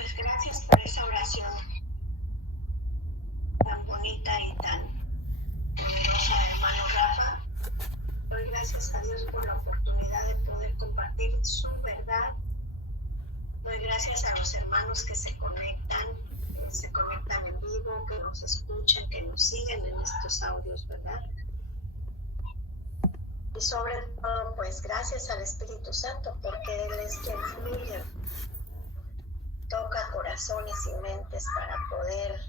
Pues gracias por esa oración tan bonita y tan poderosa, hermano Rafa. Doy gracias a Dios por la oportunidad de poder compartir su verdad. Doy gracias a los hermanos que se conectan en vivo, que nos escuchan, que nos siguen en estos audios, ¿verdad? Y sobre todo, pues gracias al Espíritu Santo, porque Él es quien fluye, toca corazones y mentes para poder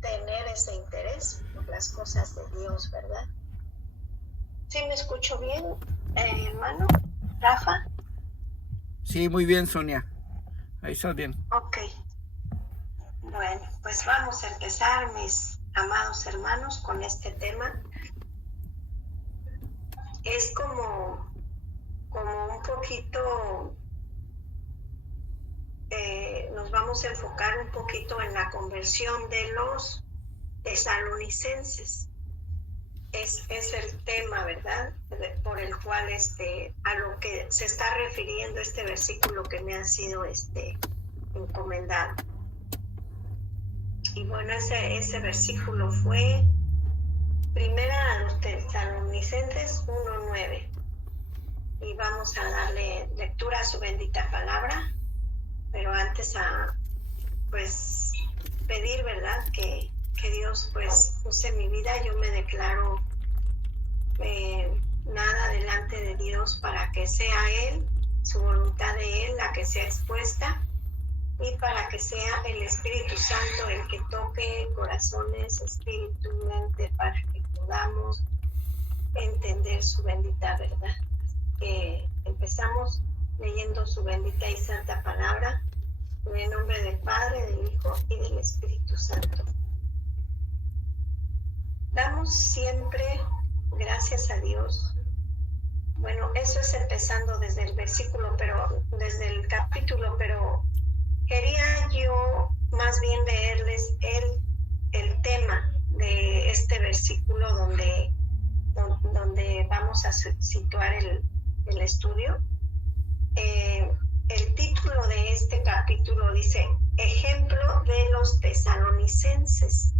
tener ese interés por las cosas de Dios, ¿verdad? ¿Sí me escucho bien, hermano Rafa? Sí, muy bien, Sonia. Ahí estás bien. Ok. Bueno, pues vamos a empezar, mis amados hermanos, con este tema. Es como un poquito, nos vamos a enfocar un poquito en la conversión de los tesalonicenses. Es el tema, ¿verdad? Por el cual a lo que se está refiriendo este versículo que me ha sido encomendado. Y bueno, ese versículo fue Primera a los Tesalonicenses 1:9. Y vamos a darle lectura a su bendita palabra, pero antes pues pedir, ¿verdad? Que Dios pues use mi vida. Yo me declaro nada delante de Dios para que sea Él, su voluntad de Él, la que sea expuesta, y para que sea el Espíritu Santo el que toque corazones, espíritu, mente, para que podamos entender su bendita verdad. Empezamos leyendo su bendita y santa palabra, en el nombre del Padre, del Hijo y del Espíritu Santo. Damos siempre gracias a Dios. Bueno, eso es empezando desde el versículo, desde el capítulo, pero quería yo más bien leerles el tema de este versículo donde vamos a situar el estudio. El título de este capítulo dice Ejemplo de los tesalonicenses.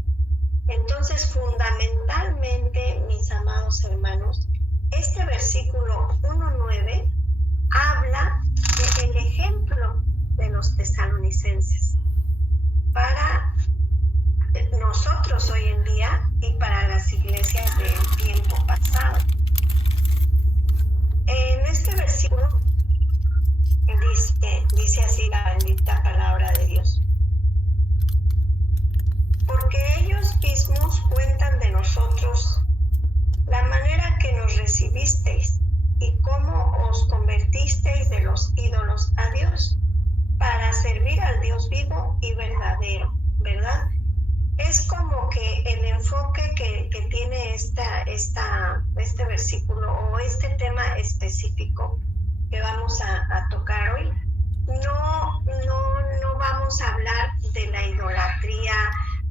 Entonces, fundamentalmente, mis amados hermanos, este versículo 1:9 habla del ejemplo de los tesalonicenses para nosotros hoy en día y para las iglesias del tiempo pasado. En este versículo dice así la bendita palabra de Dios. Porque ellos mismos cuentan de nosotros la manera que nos recibisteis y cómo os convertisteis de los ídolos a Dios para servir al Dios vivo y verdadero, ¿verdad? Es como que el enfoque que tiene este versículo o este tema específico que vamos a tocar hoy. No vamos a hablar de la idolatría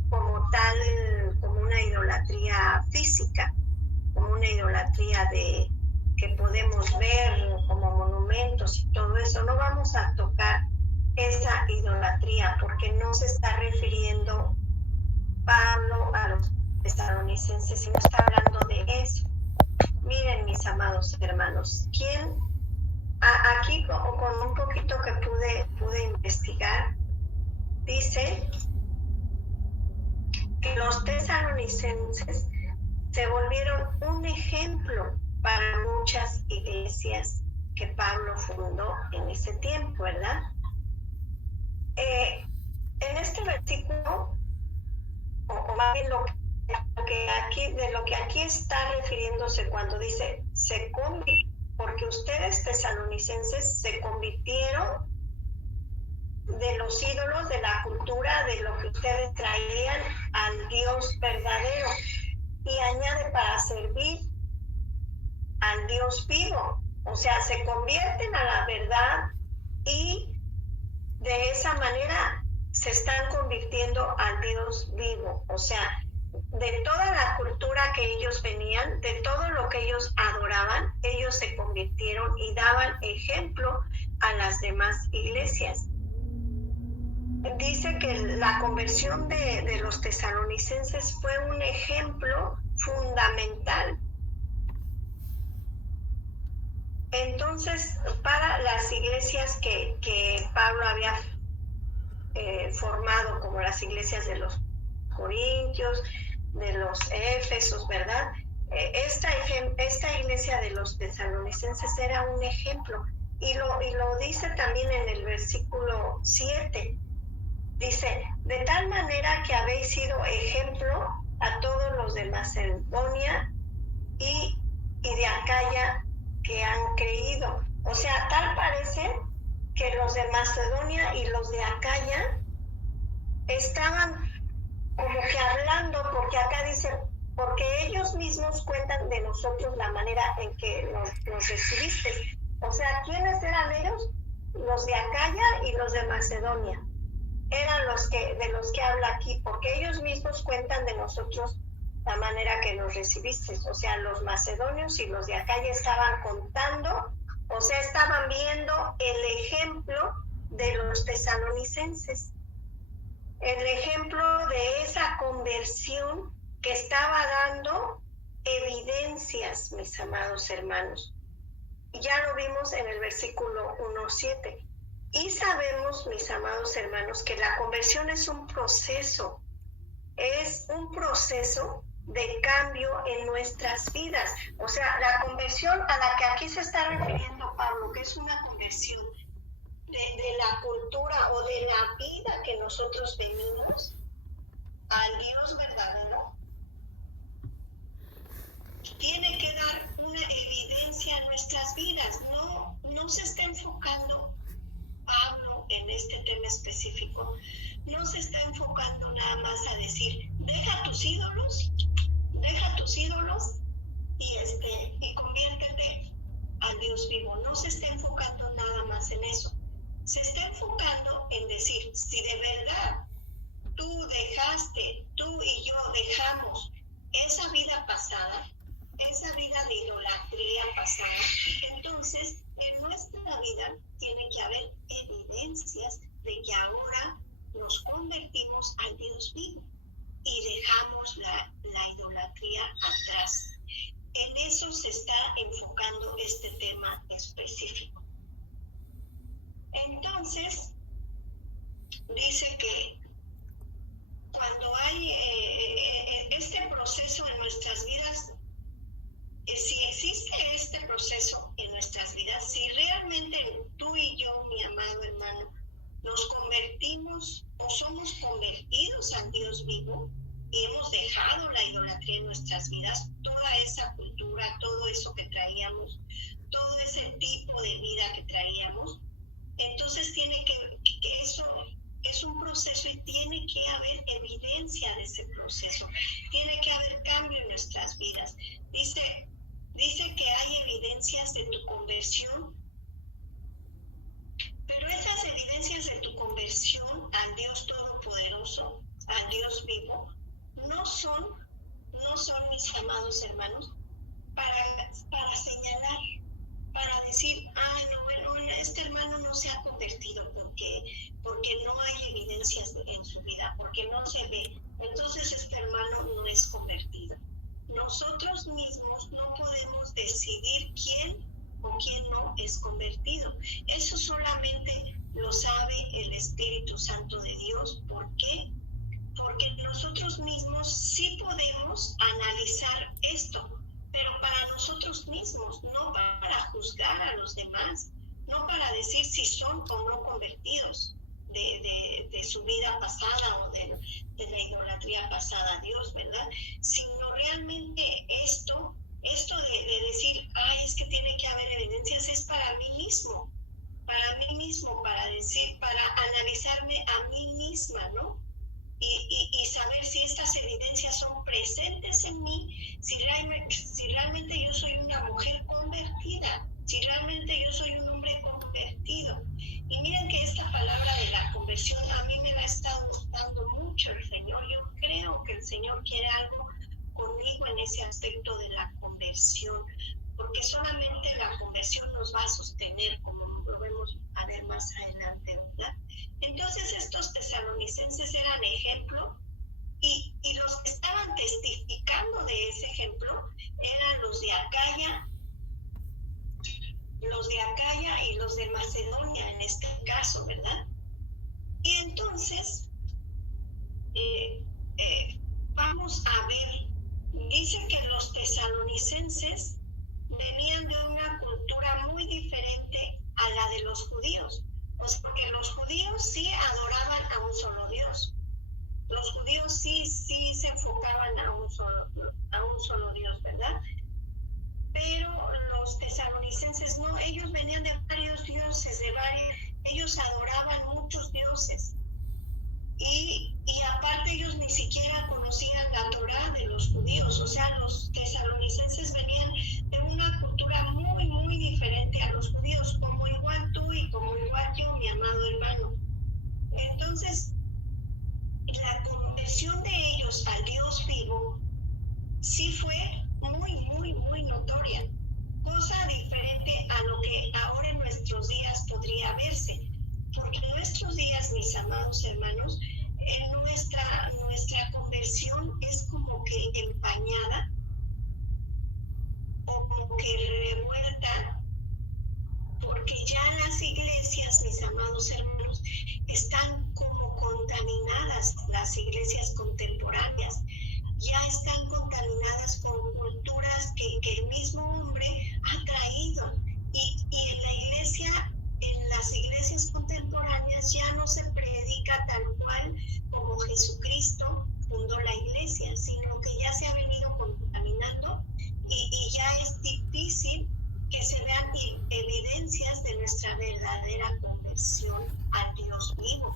como tal, como una idolatría física, como una idolatría que podemos ver como monumentos y todo eso. No vamos a tocar esa idolatría porque no se está refiriendo Pablo a los tesalonicenses, sino está hablando de eso. Miren, mis amados hermanos, aquí con un poquito que pude investigar, dice que los tesalonicenses se volvieron un ejemplo para muchas iglesias que Pablo fundó en ese tiempo, ¿verdad? En este versículo, o más bien de lo que aquí está refiriéndose cuando dice porque ustedes tesalonicenses se convirtieron de los ídolos, de la cultura, de lo que ustedes traían al Dios verdadero, y añade para servir al Dios vivo. O sea, se convierten a la verdad y de esa manera se están convirtiendo al Dios vivo. O sea, de toda la cultura que ellos venían, de todo lo que ellos adoraban, ellos se convirtieron y daban ejemplo a las demás iglesias. dice que la conversión de los tesalonicenses fue un ejemplo fundamental. Entonces, para las iglesias que Pablo había formado, como las iglesias de los Corintios, de los Éfesos, ¿verdad? Esta iglesia de los tesalonicenses era un ejemplo. Y lo dice también en el versículo 7. Dice, de tal manera que habéis sido ejemplo a todos los de Macedonia y de Acaya que han creído. O sea, tal parece que los de Macedonia y los de Acaya estaban como que hablando, porque acá dice, porque ellos mismos cuentan de nosotros la manera en que nos recibiste. O sea, ¿quiénes eran ellos? Los de Acaya y los de Macedonia. Eran de los que habla aquí, porque ellos mismos cuentan de nosotros la manera que nos recibiste. O sea, los macedonios y los de Acaya estaban contando, o sea, estaban viendo el ejemplo de los tesalonicenses. El ejemplo de esa conversión que estaba dando evidencias, mis amados hermanos. Y ya lo vimos en el versículo 1:7. Y sabemos, mis amados hermanos, que la conversión es un proceso de cambio en nuestras vidas. O sea, la conversión a la que aquí se está refiriendo Pablo, que es una conversión de la cultura o de la vida que nosotros venimos al Dios verdadero, tiene que dar una evidencia a nuestras vidas. No se está enfocando Pablo en este tema específico, no se está enfocando nada más a decir, deja tus ídolos y conviértete al Dios vivo. No se está enfocando nada más en eso. Se está enfocando en decir, si de verdad tú y yo dejamos esa vida pasada, esa vida de idolatría pasada, entonces en nuestra vida tiene que haber evidencias de que ahora nos convertimos al Dios vivo y dejamos la idolatría atrás. En eso se está enfocando este tema específico. Entonces, dice que cuando hay este proceso en nuestras vidas, si existe este proceso en nuestras vidas, si realmente tú y yo, mi amado hermano, nos convertimos o somos convertidos al Dios vivo y hemos dejado la idolatría en nuestras vidas, toda esa cultura, todo eso que traíamos, todo ese tipo de vida que traíamos, entonces eso es un proceso y tiene que haber evidencia de ese proceso, tiene que haber cambio en nuestras vidas. Dice que hay evidencias de tu conversión, pero esas evidencias de tu conversión al Dios Todopoderoso, al Dios vivo, no son, mis amados hermanos, para señalar, para decir, este hermano no se ha convertido porque no hay evidencias en su vida, porque no se ve. Entonces este hermano no es convertido. Nosotros mismos no podemos decidir quién o quién no es convertido. Eso solamente lo sabe el Espíritu Santo de Dios. ¿Por qué? Porque nosotros mismos sí podemos analizar esto, pero para nosotros mismos, no para juzgar a los demás, no para decir si son o no convertidos de su vida pasada o de la idolatría pasada a Dios, ¿verdad? Sino realmente esto de decir, es que tiene que haber evidencias, es para mí mismo, para decir, para analizarme a mí misma, ¿no? Y saber si estas evidencias son presentes en mí, si realmente yo soy una mujer convertida, si realmente yo soy un hombre convertido. Y miren que esta palabra de la conversión a mí me la ha estado gustando mucho el Señor. Yo creo que el Señor quiere algo conmigo en ese aspecto de la conversión, porque solamente la conversión nos va a sostener, como lo vemos a ver más adelante, ¿verdad? Entonces estos tesalonicenses eran ejemplo, y los que estaban testificando de ese ejemplo eran los de Acaya y los de Macedonia en este caso, ¿verdad? Y entonces vamos a ver, dice que los tesalonicenses venían de una cultura muy diferente a la de los judíos, pues porque los judíos sí adoraban a un solo Dios. Los judíos sí se enfocaban a un solo Dios, ¿verdad? Pero los tesalonicenses no, ellos venían de varios dioses, ellos adoraban muchos dioses. Y aparte ellos ni siquiera conocían la Torá de los judíos, o sea, los tesalonicenses venían de una cultura muy, muy diferente a los judíos, como igual tú y como igual yo, mi amado hermano. Entonces, la conversión de ellos al Dios vivo sí fue muy, muy, muy notoria, cosa diferente a lo que ahora en nuestros días podría verse, porque en nuestros días, mis amados hermanos, nuestra conversión es como que empañada o como que revuelta, porque ya las iglesias, mis amados hermanos, están como contaminadas, las iglesias contemporáneas ya están contaminadas con culturas que el mismo hombre ha traído, y en la iglesia, en las iglesias contemporáneas ya no se predica tal cual como Jesucristo fundó la iglesia, sino que ya se ha venido contaminando, y ya es difícil que se vean evidencias de nuestra verdadera conversión al Dios vivo.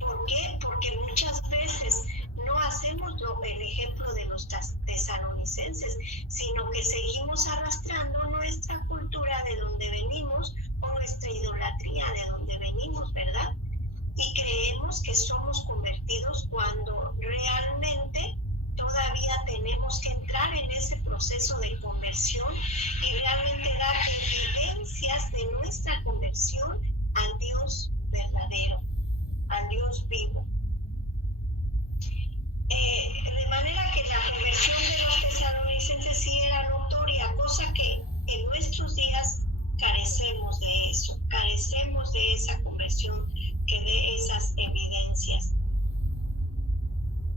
¿Por qué? Porque muchas veces no hacemos el ejemplo de los tesalonicenses, sino que seguimos arrastrando nuestra cultura de donde venimos, o nuestra idolatría de donde venimos, ¿verdad? Y creemos que somos convertidos cuando realmente todavía tenemos que entrar en ese proceso de conversión y realmente dar evidencias de nuestra conversión al Dios verdadero, al Dios vivo. De manera que la conversión de los tesalonicenses sí era notoria, cosa que en nuestros días carecemos de eso, carecemos de esa conversión que dé esas evidencias.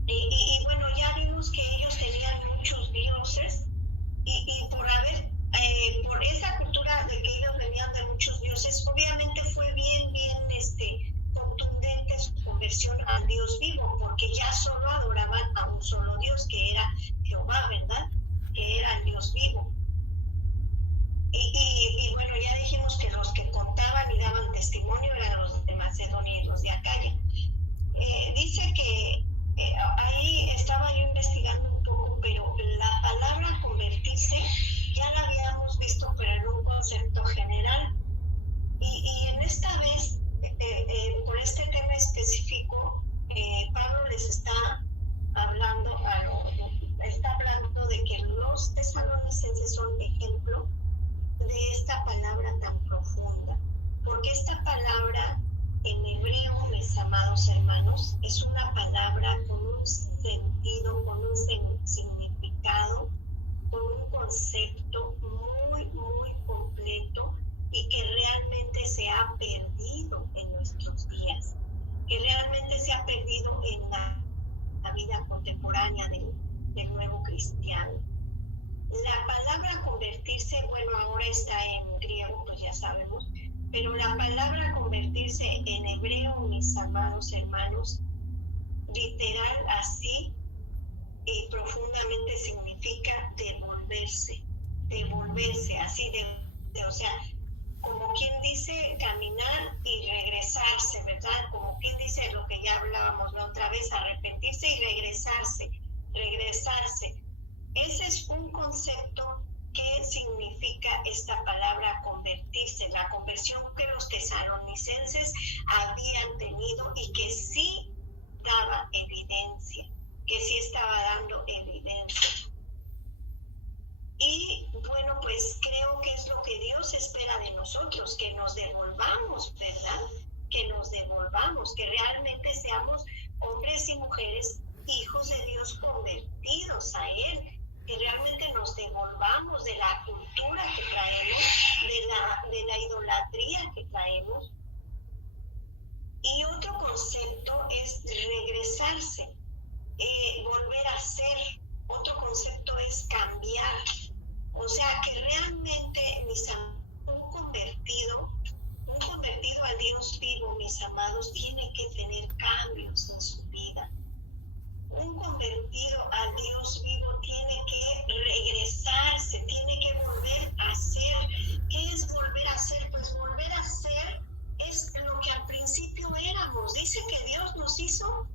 Y bueno, ya vimos que ellos tenían muchos dioses, y por esa cultura de que ellos venían de muchos dioses, obviamente fue bien contundente su conversión al Dios vivo, porque ya solo adoraban a un solo Dios, que era Jehová, ¿verdad? Que era el Dios vivo. Y bueno, ya dijimos que los que contaban y daban testimonio eran los de Macedonia y los de Acaya. Dice que ahí estaba yo investigando un poco, pero la palabra convertirse ya la habíamos visto, pero en un concepto general. Y en esta vez, por este tema específico, Pablo les está hablando de que los tesalonicenses son ejemplo de esta palabra tan profunda, porque esta palabra en hebreo, mis amados hermanos, es una palabra con un sentido, con un significado, con un concepto muy, muy completo, y que realmente se ha perdido en nuestros días, que realmente se ha perdido en la vida contemporánea del nuevo cristiano. La palabra convertirse, bueno, ahora está en griego, pues ya sabemos, pero la palabra convertirse en hebreo, mis amados hermanos, literal así y profundamente significa devolverse, así o sea, como quien dice caminar y regresarse, ¿verdad? Como quien dice lo que ya hablábamos la otra vez, arrepentirse y regresarse. Ese es un concepto que significa esta palabra convertirse, la conversión que los tesalonicenses habían tenido y que sí daba evidencia, que sí estaba dando evidencia. Y bueno, pues creo que es lo que Dios espera de nosotros, que nos devolvamos, ¿verdad? Que nos devolvamos, que realmente seamos hombres y mujeres, hijos de Dios convertidos a Él, que realmente nos devolvamos de la cultura que traemos, de la idolatría que traemos. Y otro concepto es regresarse, volver a ser. Otro concepto es cambiar. O sea que realmente, mis amados, un convertido al Dios vivo, mis amados, tiene que tener cambios en su vida. Un convertido al Dios vivo tiene que regresarse, tiene que volver a ser. ¿Qué es volver a ser? Pues volver a ser es lo que al principio éramos. Dice que Dios nos hizo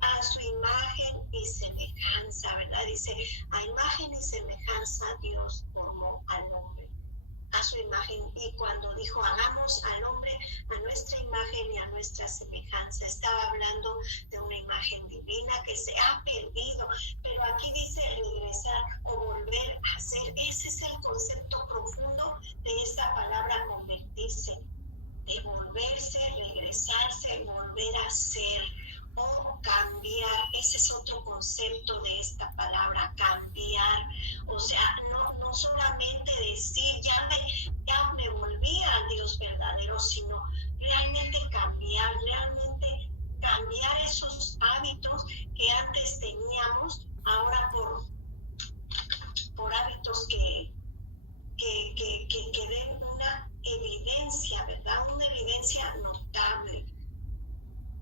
a su imagen y semejanza, ¿verdad? Dice, a imagen y semejanza Dios formó al hombre, a su imagen. Y cuando dijo, hagamos al hombre a nuestra imagen y a nuestra semejanza, estaba hablando de una imagen divina que se ha perdido, pero aquí dice regresar o volver a ser. Ese es el concepto profundo de esta palabra convertirse, de volverse, regresarse, volver a ser o cambiar. Ese es otro concepto de esta palabra, cambiar. O sea, no solamente decir ya me volví al Dios verdadero, sino realmente cambiar esos hábitos que antes teníamos, ahora por hábitos que den una evidencia, ¿verdad? Una evidencia notable.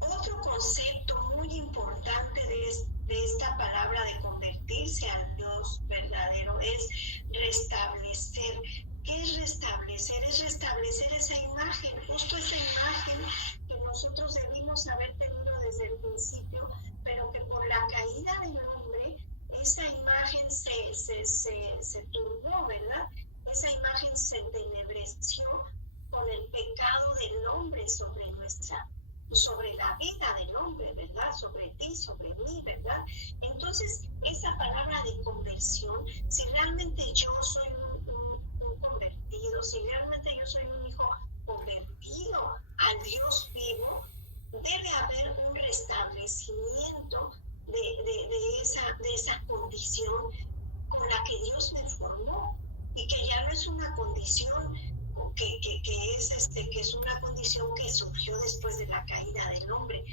Otro concepto muy importante de esta palabra de convertirse al Dios verdadero es restablecer. ¿Qué es restablecer? Es restablecer esa imagen, justo esa imagen que nosotros debimos haber tenido desde el principio, pero que por la caída del hombre, esa imagen se turbó, ¿verdad? Esa imagen se entenebreció con el pecado del hombre sobre la vida del hombre, ¿verdad? Sobre ti, sobre mí, ¿verdad? Entonces, esa palabra de conversión, si realmente yo soy un convertido, si realmente yo soy un hijo convertido al Dios vivo, debe haber un restablecimiento de esa condición con la que Dios me formó, y que ya no es una condición que es una condición que surgió después de la caída del hombre.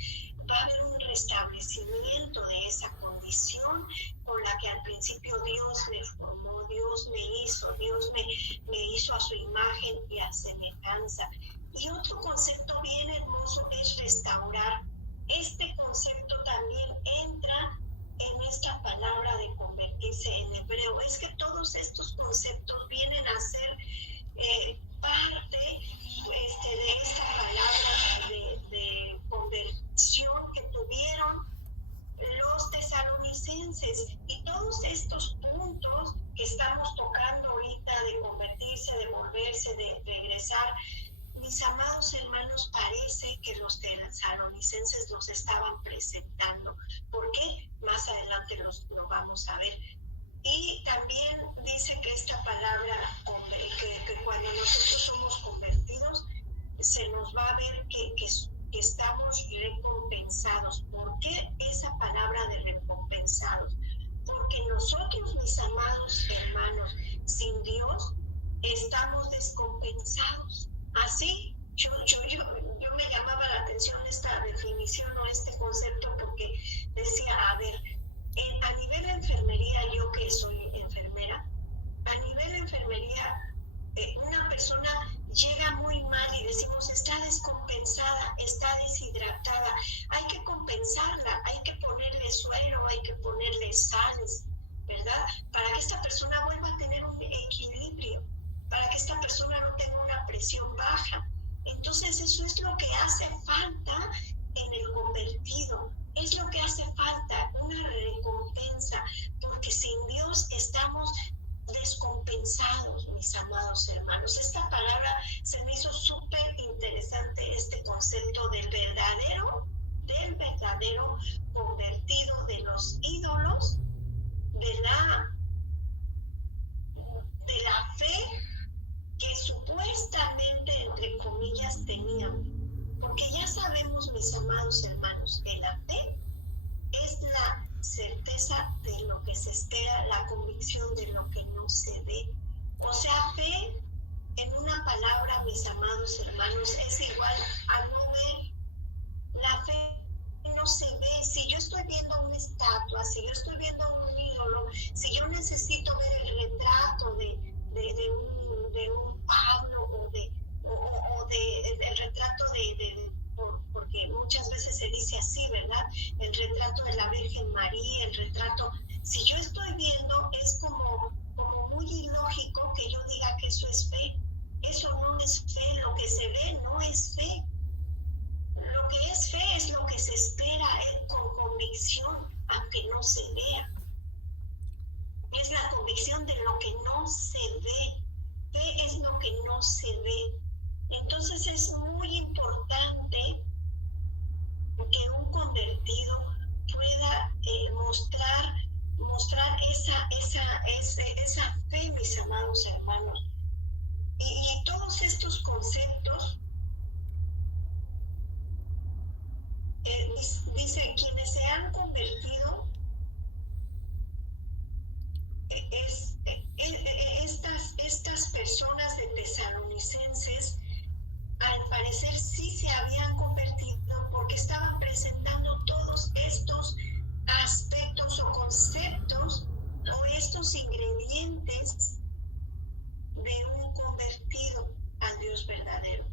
Va a haber un restablecimiento de esa condición con la que al principio Dios me formó, Dios me hizo a su imagen y a semejanza. Y otro concepto bien hermoso es restaurar. Este concepto también entra en esta palabra de convertirse en hebreo. Es que todos estos conceptos vienen a ser parte de esta palabra de conversión que tuvieron los tesalonicenses. Y todos estos puntos que estamos tocando ahorita, de convertirse, de volverse, de regresar, mis amados hermanos, parece que los tesalonicenses los estaban presentando. ¿Por qué? Más adelante lo vamos a ver. Y también dice que esta palabra, que cuando nosotros somos convertidos, se nos va a ver que estamos recompensados. ¿Por qué esa palabra de recompensados? Porque nosotros, mis amados hermanos, sin Dios, estamos descompensados. Así, yo me llamaba la atención esta definición o este concepto, porque decía, a ver, a nivel de enfermería, yo que soy enfermera, a nivel de enfermería, una persona llega muy mal y decimos, está descompensada, está deshidratada, hay que compensarla, hay que ponerle suero, hay que ponerle sales, ¿verdad? Para que esta persona vuelva a tener un equilibrio, para que esta persona no tenga una presión baja. Entonces eso es lo que hace falta en el convertido, es lo que hace falta, una recompensa, porque sin Dios estamos descompensados, mis amados hermanos. Esta palabra se me hizo súper interesante, este concepto del verdadero convertido, de los ídolos, de de la fe que supuestamente, entre comillas, tenían. Porque ya sabemos, mis amados hermanos, que la fe es la certeza de lo que se espera, la convicción de lo que no se ve. O sea, fe, en una palabra, mis amados hermanos, es igual a no ver. La fe no se ve. Si yo estoy viendo una estatua, si yo estoy viendo un ídolo, si yo necesito ver el retrato de un Pablo o el retrato porque muchas veces se dice así, ¿verdad? El retrato de la Virgen María, el retrato. Si yo estoy viendo, es como muy ilógico que yo diga que eso es fe. Eso no es fe. Lo que se ve no es fe. Lo que es fe es lo que se espera, con convicción, aunque no se vea. Es la convicción de lo que no se ve. Fe es lo que no se ve. Entonces es muy importante que un convertido pueda mostrar esa fe, mis amados hermanos. Y todos estos conceptos, dice, quienes se han convertido, estas personas de Tesalonicenses, al parecer sí se habían convertido porque estaban presentando todos estos aspectos o conceptos o estos ingredientes de un convertido al Dios verdadero.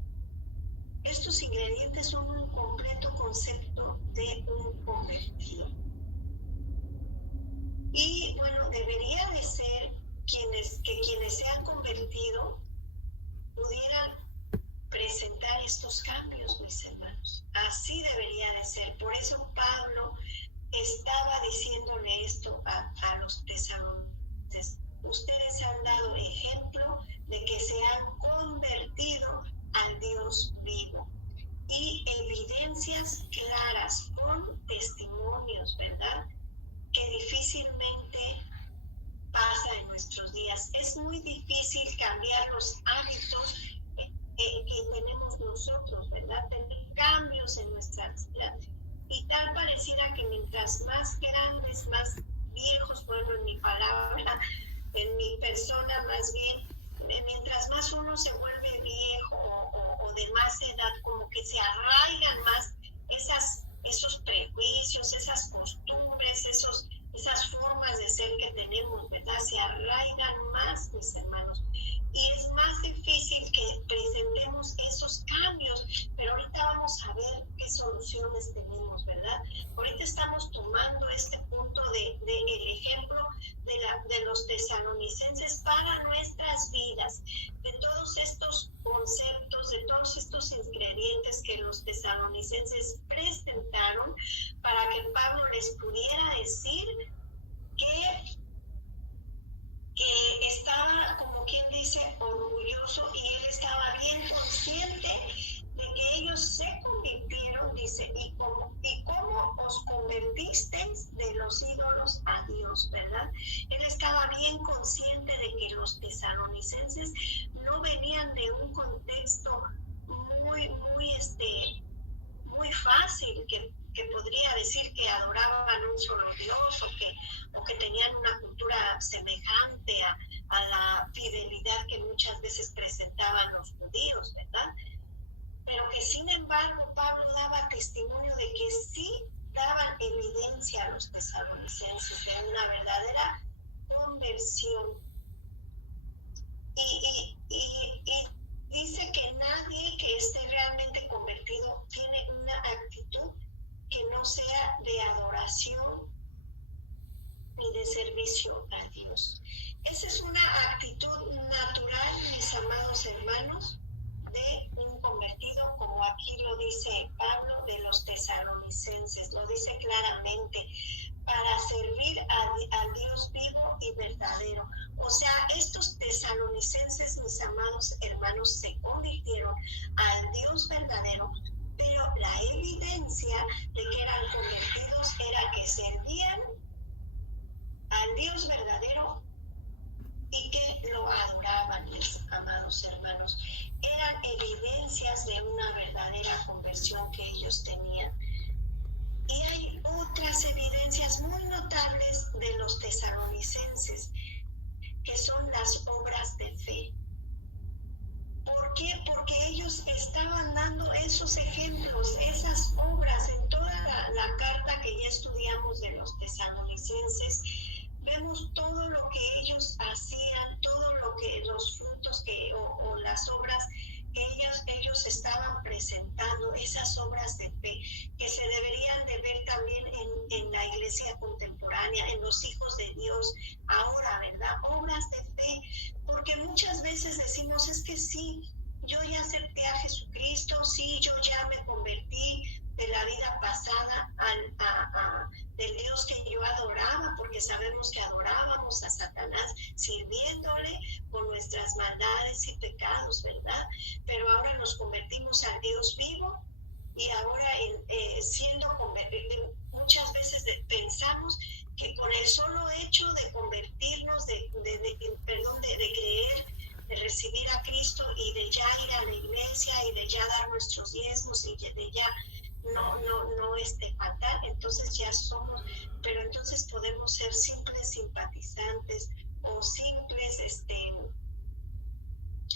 Estos ingredientes son un completo concepto de un convertido. Y bueno, debería de ser que quienes se han convertido pudieran presentar estos cambios, mis hermanos. Así debería de ser. Por eso Pablo estaba diciéndole esto a los tesalonicenses. Ustedes han dado ejemplo de que se han convertido al Dios vivo. Y evidencias claras con testimonios, ¿verdad? Que difícilmente pasa en nuestros días. Es muy difícil cambiar los hábitos que tenemos nosotros, ¿verdad? Tener cambios en nuestras vidas. Y tal pareciera que mientras más grandes, más viejos, bueno, en mi palabra, en mi persona más bien, mientras más uno se vuelve viejo o de más edad, como que se arraigan más esos prejuicios, esas costumbres, esas formas de ser que tenemos, ¿verdad? Se arraigan más, mis hermanos. Y es más difícil que presentemos esos cambios, pero ahorita vamos a ver qué soluciones tenemos, ¿verdad? Ahorita estamos tomando este punto del ejemplo de los tesalonicenses para nuestras vidas, de todos estos conceptos, de todos estos ingredientes que los tesalonicenses presentaron para que Pablo les pudiera decir que estaba, como quien dice, orgulloso, y él estaba bien consciente de que ellos se convirtieron, dice, y cómo os convertisteis de los ídolos a Dios, ¿verdad? Él estaba bien consciente de que los tesalonicenses no venían de un contexto muy fácil, que podría decir que adoraban un solo Dios o que tenían una cultura semejante a la fidelidad que muchas veces presentaban los judíos, ¿verdad? Pero que sin embargo Pablo daba testimonio de que sí daban evidencia a los tesalonicenses de una verdadera conversión. Y dice que nadie que esté realmente convertido tiene una actitud que no sea de adoración ni de servicio a Dios. Esa es una actitud natural, mis amados hermanos, de un convertido, como aquí lo dice Pablo de los tesalonicenses, lo dice claramente, para servir al Dios vivo y verdadero. O sea, estos tesalonicenses, mis amados hermanos, se convirtieron al Dios verdadero, pero la evidencia de que eran convertidos era que servían al Dios verdadero y que lo adoraban, mis amados hermanos. Eran evidencias de una verdadera conversión que ellos tenían. Y hay otras evidencias muy notables de los tesalonicenses, que son las obras de fe. ¿Por qué? Porque ellos estaban dando esos ejemplos, esas obras en toda la carta que ya estudiamos de los tesalonicenses. Vemos todo lo que ellos hacían, todo lo que los frutos o las obras que ellos estaban presentando, esas obras de fe que se deberían de ver también en la iglesia contemporánea, en los hijos de Dios ahora, ¿verdad? Obras de fe, porque muchas veces decimos, es que sí, yo ya acepté a Jesucristo, sí, yo ya me convertí de la vida pasada del Dios que yo adoraba, porque sabemos que adorábamos a Satanás sirviéndole con nuestras maldades y pecados, ¿verdad? Pero ahora nos convertimos al Dios vivo y ahora siendo convertidos, muchas veces pensamos que con el solo hecho de convertirnos, de creer, de recibir a Cristo y de ya ir a la iglesia y de ya dar nuestros diezmos y de ya no faltar, entonces ya somos, pero entonces podemos ser simples simpatizantes o simples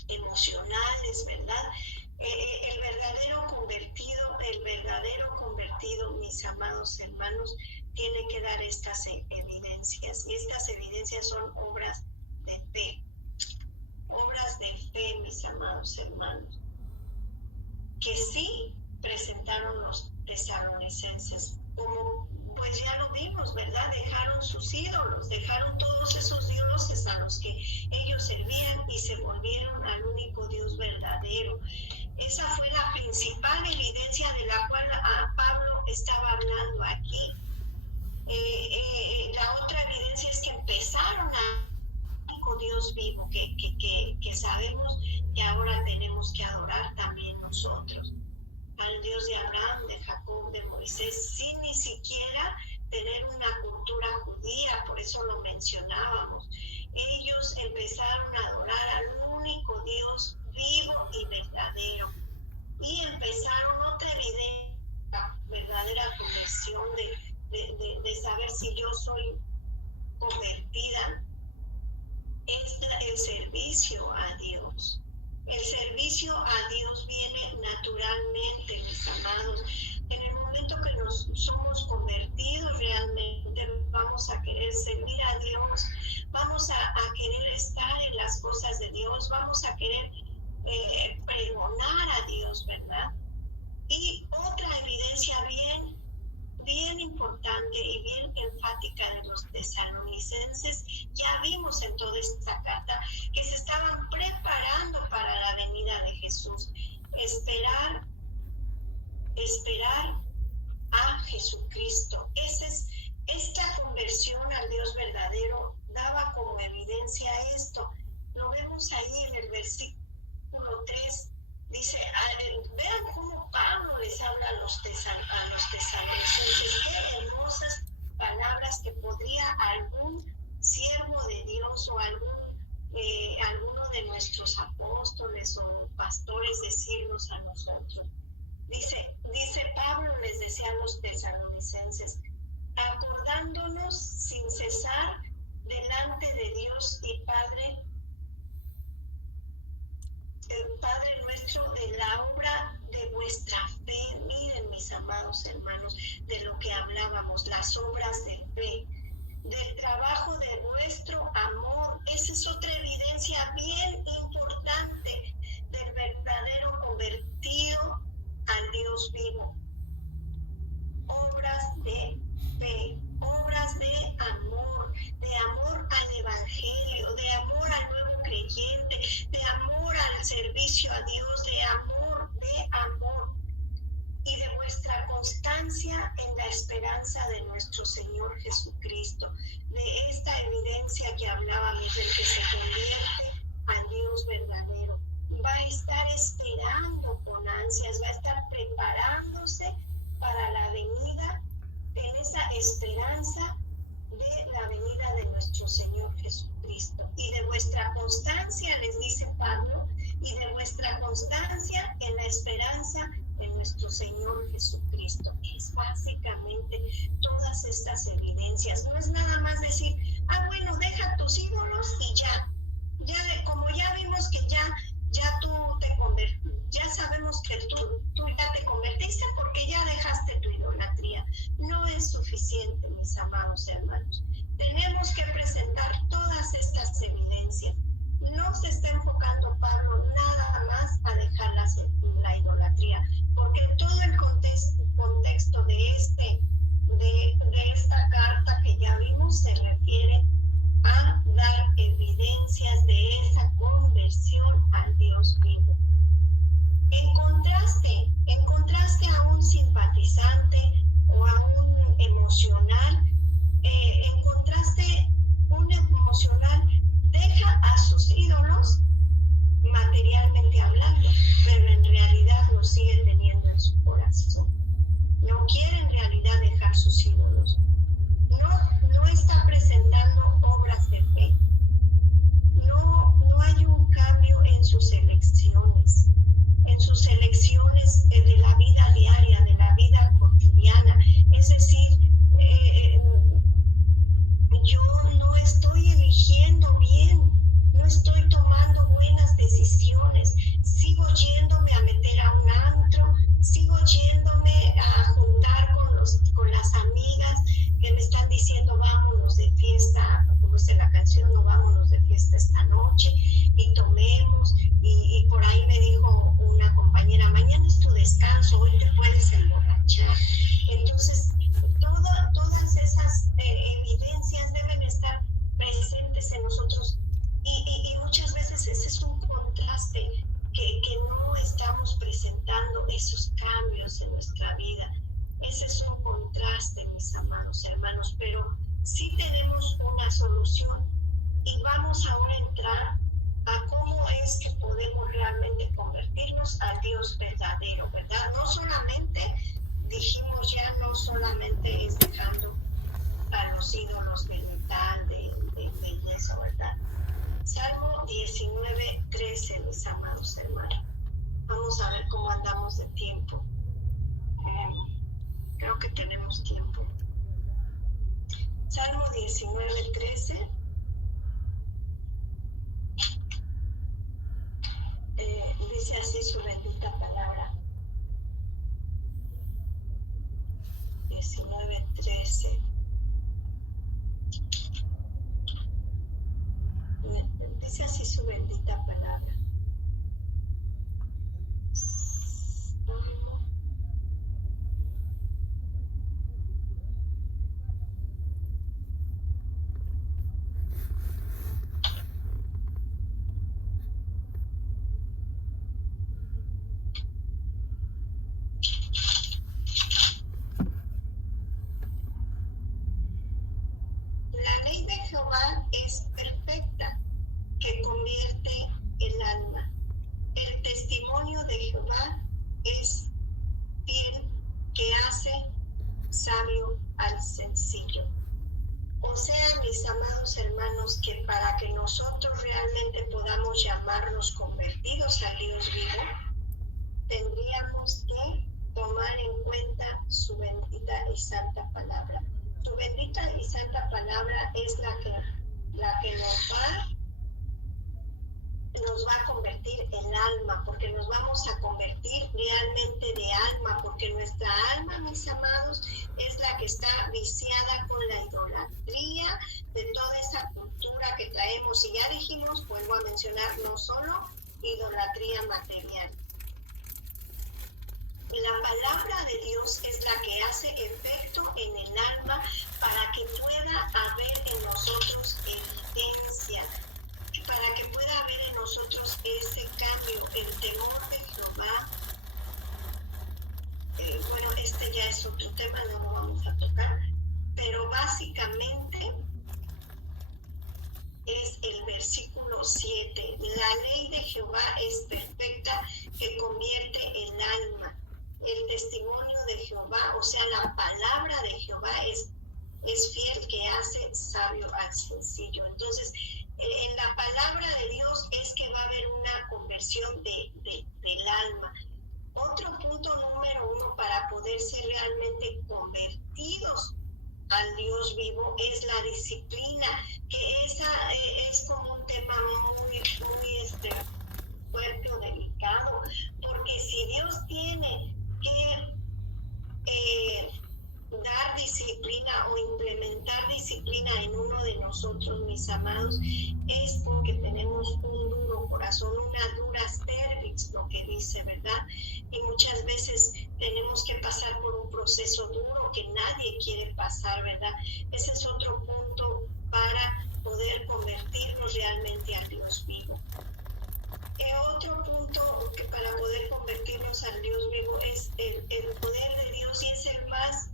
emocionales, ¿verdad? El verdadero convertido, mis amados hermanos, tiene que dar estas evidencias, y estas evidencias son obras de fe, mis amados hermanos, que sí presentaron los tesalonicenses, como pues ya lo vimos, ¿verdad? Dejaron sus ídolos, dejaron todos esos dioses a los que ellos servían y se volvieron al único Dios verdadero. Esa fue la principal evidencia de la cual Pablo estaba hablando aquí. La otra evidencia es que empezaron Dios vivo, que sabemos que ahora tenemos que adorar también nosotros, al Dios de Abraham, de Jacob, de Moisés, sin ni siquiera tener una cultura judía, por eso lo mencionábamos. Ellos empezaron a adorar al único Dios vivo y verdadero, y empezaron otra evidencia, verdadera conversión de saber si yo soy convertida. Es el servicio a Dios. El servicio a Dios viene naturalmente, mis amados. En el momento que nos somos convertidos realmente, vamos a querer servir a Dios, vamos a querer estar en las cosas de Dios, vamos a querer pregonar a Dios, ¿verdad? Y otra evidencia bien importante y bien enfática de los tesalonicenses, ya vimos en toda esta carta que se estaban preparando para la venida de Jesús, esperar a Jesucristo. Esta conversión al Dios verdadero daba como evidencia esto. Lo vemos ahí en el versículo 3. Dice, vean cómo Pablo les habla a los tesalonicenses, qué hermosas palabras que podría algún siervo de Dios o alguno de nuestros apóstoles o pastores decirnos a nosotros. Dice Pablo les decía a los tesalonicenses, acordándonos sin cesar delante de Dios y Padre nuestro, de la obra de vuestra fe. Miren, mis amados hermanos, de lo que hablábamos, las obras de fe, del trabajo de vuestro amor. Esa es otra evidencia bien importante del verdadero convertido al Dios vivo. Obras de fe, obras de amor al Evangelio, de amor al nuevo creyente, de amor al servicio a Dios, de amor y de vuestra constancia en la esperanza de nuestro Señor Jesucristo, de esta evidencia que hablábamos, del que se convierte al Dios verdadero. Va a estar esperando con ansias, va a estar preparándose para la venida, en esa esperanza de la venida de nuestro Señor Jesucristo. Y de vuestra constancia, les dice Pablo, y de vuestra constancia en la esperanza en nuestro Señor Jesucristo. Es básicamente todas estas evidencias. No es nada más decir, bueno, deja tus ídolos y ya. Como ya vimos que ya tú te convertiste, ya sabemos que tú ya te convertiste porque ya dejaste tu idolatría. No es suficiente, mis amados hermanos. Tenemos que presentar todas estas evidencias. No se está enfocando Pablo nada más a dejar la idolatría, porque todo el contexto de esta carta que ya vimos se refiere a dar evidencias de esa conversión al Dios vivo. En contraste a un simpatizante o a un emocional, un emocional deja a sus ídolos materialmente hablando, pero en realidad los sigue teniendo en su corazón. No quiere en realidad dejar sus ídolos. No está presentando obras de fe. No hay un cambio en sus elecciones de la vida diaria, de la vida cotidiana. Es decir, yo no estoy eligiendo bien, no estoy tomando buenas decisiones, sigo yéndome a meter a un antro, sigo yéndome a juntar con las amigas que me están diciendo vámonos de fiesta, como dice la canción, no vámonos de fiesta esta noche y tomemos, y por ahí me dijo una compañera, mañana es tu descanso, hoy te puedes emborrachar. Entonces todas esas evidencias deben estar presentes en nosotros y muchas veces ese es un contraste que no estamos presentando esos cambios en nuestra vida. Ese es un contraste, mis amados hermanos, pero sí tenemos una solución y vamos ahora a entrar a cómo es que podemos realmente convertirnos al Dios verdadero, ¿verdad? No solamente, dijimos ya, no solamente es dejando a los ídolos del metal, de eso, ¿verdad? Salmo 19:13, mis amados hermanos. Vamos a ver cómo andamos de tiempo. Creo que tenemos tiempo. Salmo 19:13. Dice así su bendita palabra. 19:13. Dice así su bendita palabra. La ley de Jehová es perfecta, que convierte el alma. El testimonio de Jehová es fiel, que hace sabio al sencillo. O sea, mis amados hermanos, que para que nosotros realmente podamos llamarnos convertidos al Dios vivo, tendríamos que tomar en cuenta su bendita y santa palabra. Su bendita y santa palabra es la que nos va a convertir en alma, porque nos vamos a convertir realmente de alma, porque nuestra alma, mis amados, es la que está viciada con la idolatría de toda esa cultura que traemos. Y ya dijimos, vuelvo a mencionar, no solo idolatría material. La palabra de Dios es la que hace efecto en el alma para que pueda haber en nosotros evidencia, para que pueda haber en nosotros ese cambio, el temor de Jehová. Bueno, este ya es otro tema, no lo vamos a tocar, pero básicamente es el versículo 7. La ley de Jehová es perfecta, que convierte el alma. El testimonio de Jehová, o sea, la palabra de Jehová es es fiel que hace sabio al sencillo. Entonces, en la palabra de Dios es que va a haber una conversión del alma. Otro punto número 1 para poder ser realmente convertidos al Dios vivo es la disciplina, que esa es como un tema muy fuerte o delicado, porque si Dios tiene que dar disciplina o implementar disciplina en uno de nosotros, mis amados, es porque tenemos un duro corazón, una dura cervix, lo que dice, ¿verdad? Y muchas veces tenemos que pasar por un proceso duro que nadie quiere pasar, ¿verdad? Ese es otro punto para poder convertirnos realmente a Dios vivo. Otro punto que para poder convertirnos al Dios vivo es el poder de Dios, y es el más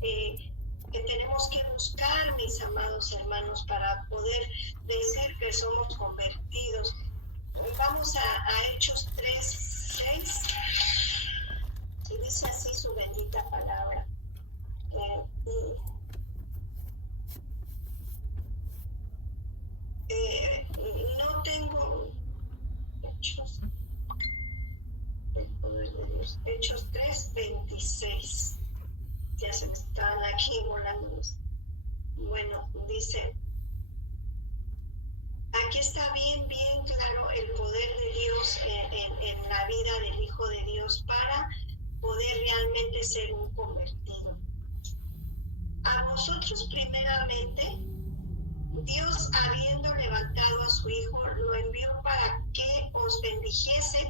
que tenemos que buscar, mis amados hermanos, para poder decir que somos convertidos. Vamos a Hechos 3:6, y dice así su bendita palabra. No tengo Hechos 3:26. Ya se me están aquí volando. Bueno, dice, aquí está bien claro el poder de Dios en la vida del Hijo de Dios para poder realmente ser un convertido. A vosotros primeramente, Dios, habiendo levantado a su Hijo, lo envió para que os bendijese,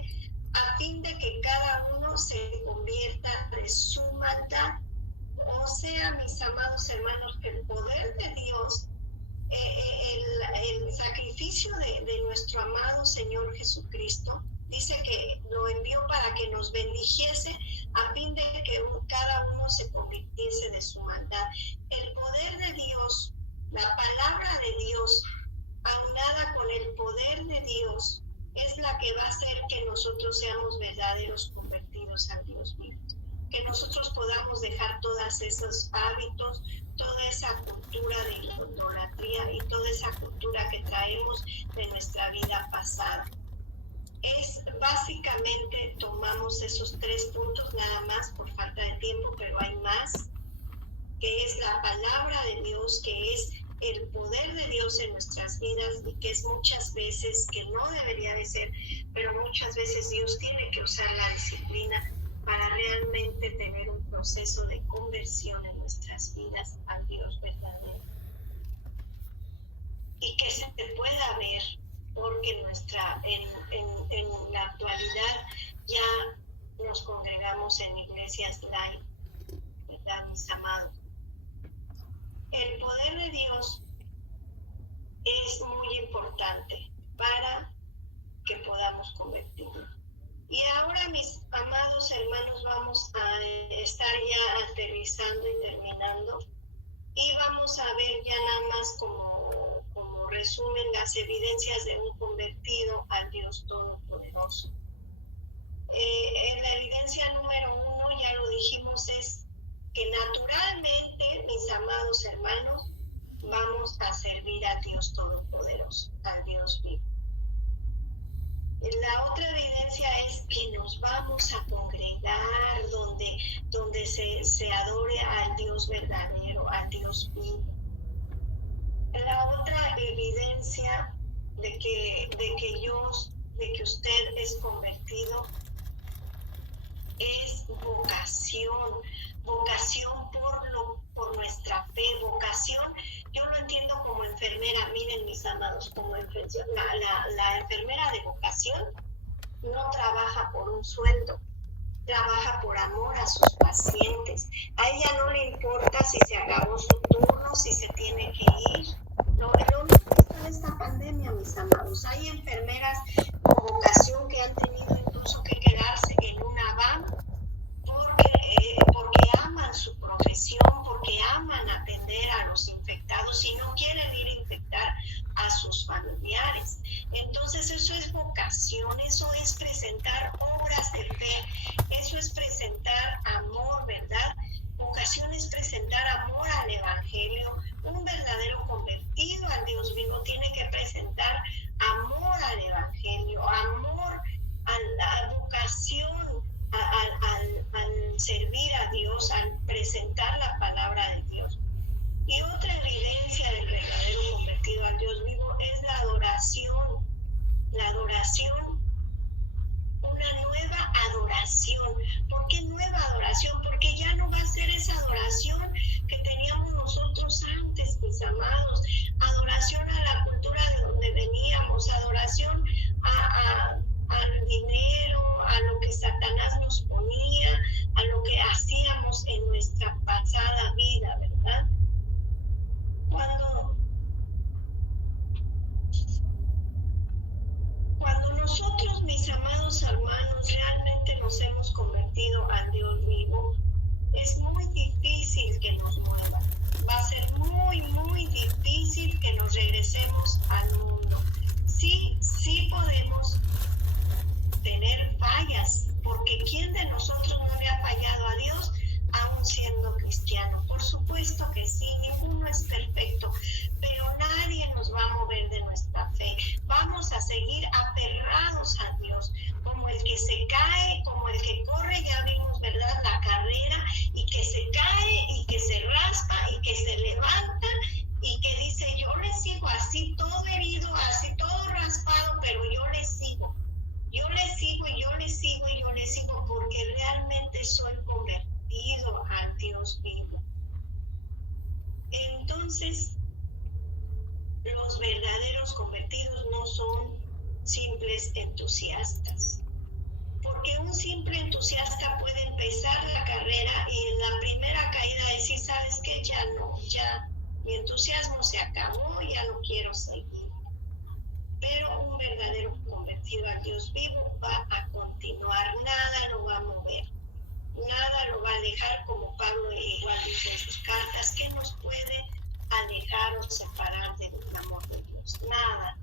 a fin de que cada uno se convierta de su maldad. O sea, mis amados hermanos, que el poder de Dios, el sacrificio de nuestro amado Señor Jesucristo, dice que lo envió para que nos bendijese, a fin de que cada uno se convirtiese de su maldad. El poder de Dios, la palabra de Dios, aunada con el poder de Dios, es la que va a hacer que nosotros seamos verdaderos convertidos al Dios vivo. Que nosotros podamos dejar todos esos hábitos, toda esa cultura de idolatría y toda esa cultura que traemos de nuestra vida pasada. Es básicamente, tomamos esos 3 puntos nada más por falta de tiempo, pero hay más, que es la palabra de Dios, que es el poder de Dios en nuestras vidas, y que es muchas veces, que no debería de ser, pero muchas veces Dios tiene que usar la disciplina para realmente tener un proceso de conversión en nuestras vidas al Dios verdadero. Y que se pueda ver, porque en la actualidad ya nos congregamos en iglesias light, ¿verdad, mis amados? El poder de Dios es muy importante para que podamos convertirnos. Y ahora, mis amados hermanos, vamos a estar ya aterrizando y terminando, y vamos a ver ya nada más como resumen las evidencias de un convertido al Dios Todopoderoso. La evidencia número 1, ya lo dijimos, es que naturalmente, mis amados hermanos, vamos a servir a Dios Todopoderoso, al Dios vivo. La otra evidencia es que nos vamos a congregar donde se adore al Dios verdadero, al Dios vivo. La otra evidencia de que usted es convertido es vocación por nuestra fe, vocación. Yo lo entiendo como enfermera. Miren, mis amados, como la enfermera de vocación no trabaja por un sueldo, trabaja por amor a sus pacientes. A ella no le importa si se acabó su turno, si se tiene que ir. Lo mismo en esta pandemia, mis amados. Hay enfermeras con vocación que han tenido incluso que quedarse en una van porque aman su profesión, porque aman atender a los infectados y no quieren ir a infectar a sus familiares. Entonces eso es vocación, eso es presentar obras de fe, eso es presentar amor, ¿verdad? vocación es presentar amor al Evangelio. Un verdadero convertido al Dios vivo tiene que presentar amor al Evangelio, amor a la vocación, al servir a Dios, al presentar la palabra de Dios. Y otra evidencia del verdadero convertido al Dios vivo es la adoración. La adoración, una nueva adoración. ¿Por qué nueva adoración? Porque ya no va a ser esa adoración que teníamos nosotros antes, mis amados. Adoración a la cultura de donde veníamos, adoración al dinero, a lo que Satanás nos ponía, a lo que hacíamos en nuestra pasada vida, ¿verdad? Cuando nosotros, mis amados hermanos, realmente nos hemos convertido al Dios vivo, es muy difícil que nos mueva. Va a ser muy, muy difícil que nos regresemos al mundo. Sí podemos tener fallas, porque ¿quién de nosotros no le ha fallado a Dios aún siendo cristiano? Por supuesto que sí, ninguno es perfecto, pero nadie nos va a mover de nuestra fe. Vamos a seguir aferrados a Dios, como el que se cae, como el que corre, ya vimos, ¿verdad?, la carrera, y que se cae, y que se raspa, y que se levanta, y que dice, yo le sigo, así todo herido, así todo raspado, pero yo le sigo. Yo le sigo, y yo le sigo, y yo le sigo, porque realmente soy convertido al Dios vivo. Entonces, los verdaderos convertidos no son simples entusiastas, porque un simple entusiasta puede empezar la carrera y en la primera caída decir, ¿sabes qué? Ya no, ya mi entusiasmo se acabó, ya no quiero seguir. Pero un verdadero convertido al Dios vivo va a continuar, nada lo va a mover, nada lo va a alejar, como Pablo igual dice en sus cartas, que nos puede alejar o separar del amor de Dios. Nada,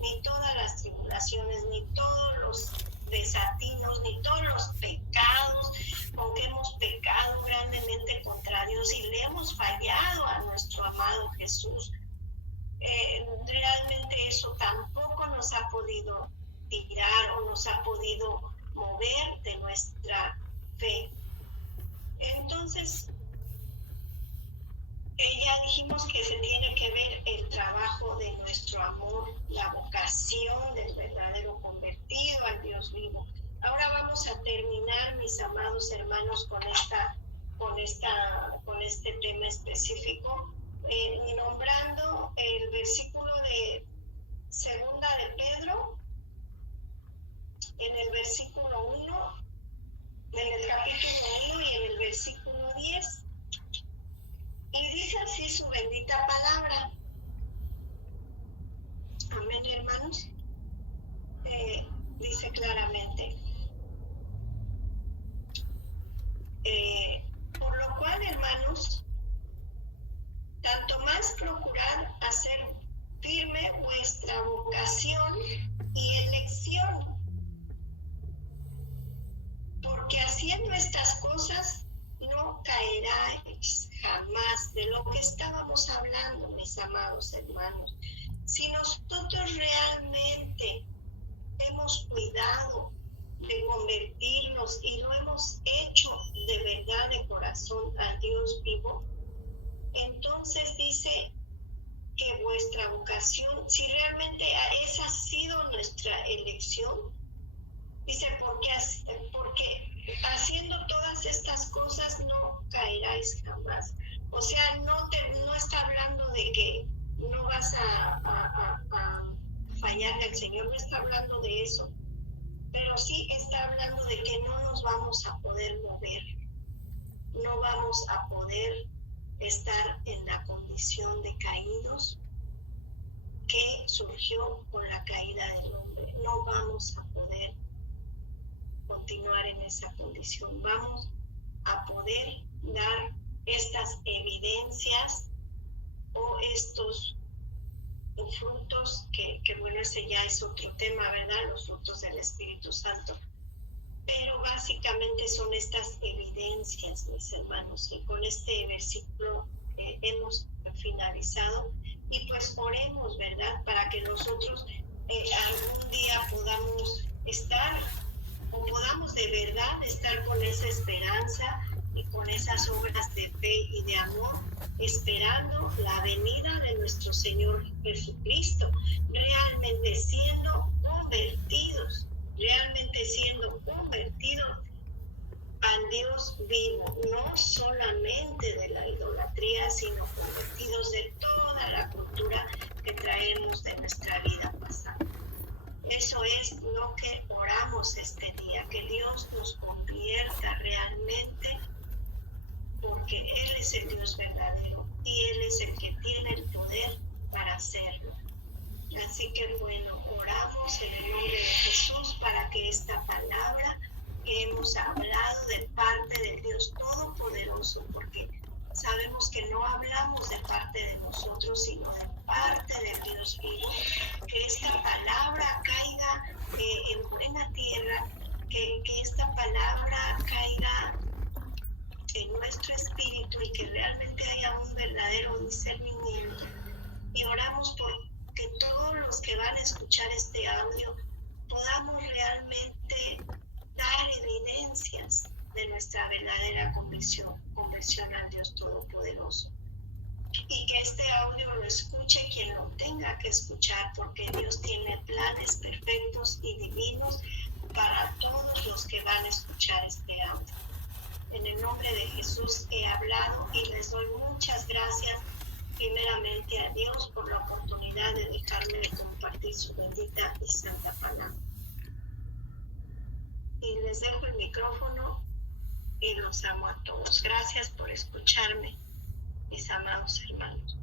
ni todas las tribulaciones, ni todos los desatinos, ni todos los pecados, aunque hemos pecado grandemente contra Dios y le hemos fallado a nuestro amado Jesús. Realmente eso tampoco nos ha podido tirar o nos ha podido mover de nuestra fe. Entonces, ya dijimos que se tiene que ver el trabajo de nuestro amor, la vocación del verdadero convertido al Dios vivo. Ahora vamos a terminar, mis amados hermanos, con este tema específico, nombrando el versículo de Segunda de Pedro, en el versículo 1, en el capítulo 1 y en el versículo 10. Y dice así su bendita palabra. Amén, hermanos. Dice claramente. Por lo cual, hermanos, tanto más procurad hacer firme vuestra vocación y elección, porque haciendo estas cosas no caeráis jamás. De lo que estábamos hablando, mis amados hermanos. Si nosotros realmente hemos cuidado de convertirnos y lo hemos hecho de verdad de corazón al Dios vivo, entonces dice que vuestra vocación, si realmente esa ha sido nuestra elección, dice, porque haciendo todas estas cosas no caeráis jamás. O sea, no está hablando de que no vas a fallarle al Señor, no está hablando de eso, pero sí está hablando de que no nos vamos a poder mover, no vamos a poder estar en la condición de caídos que surgió con la caída del hombre. No vamos a poder continuar en esa condición. Vamos a poder dar estas evidencias o estos frutos que bueno, ese ya es otro tema, ¿verdad? Los frutos del Espíritu Santo. Pero básicamente son estas evidencias, mis hermanos, y con este versículo hemos finalizado. Y pues oremos, ¿verdad? Para que nosotros algún día podamos estar, o podamos de verdad estar con esa esperanza y con esas obras de fe y de amor, esperando la venida de nuestro Señor Jesucristo, realmente siendo convertidos al Dios vivo, no solamente de la idolatría, sino convertidos de toda la cultura que traemos de nuestra vida pasada. Eso es lo que oramos este día, que Dios nos convierta realmente, porque Él es el Dios verdadero y Él es el que tiene el poder para hacerlo. Así que bueno, oramos en el nombre de Jesús para que esta palabra que hemos hablado de parte del Dios Todopoderoso, porque sabemos que no hablamos de parte de nosotros, sino de parte del Dios vivo, que esta palabra caiga en buena tierra, que esta palabra caiga en nuestro espíritu y que realmente haya un verdadero discernimiento. Y oramos por que todos los que van a escuchar este audio podamos realmente dar evidencias de nuestra verdadera conversión al Dios Todopoderoso. Y que este audio lo escuche quien lo tenga que escuchar, porque Dios tiene planes perfectos y divinos para todos los que van a escuchar este audio. En el nombre de Jesús he hablado y les doy muchas gracias primeramente a Dios por la oportunidad de dejarme compartir su bendita y santa palabra. Y les dejo el micrófono y los amo a todos. Gracias por escucharme, mis amados hermanos.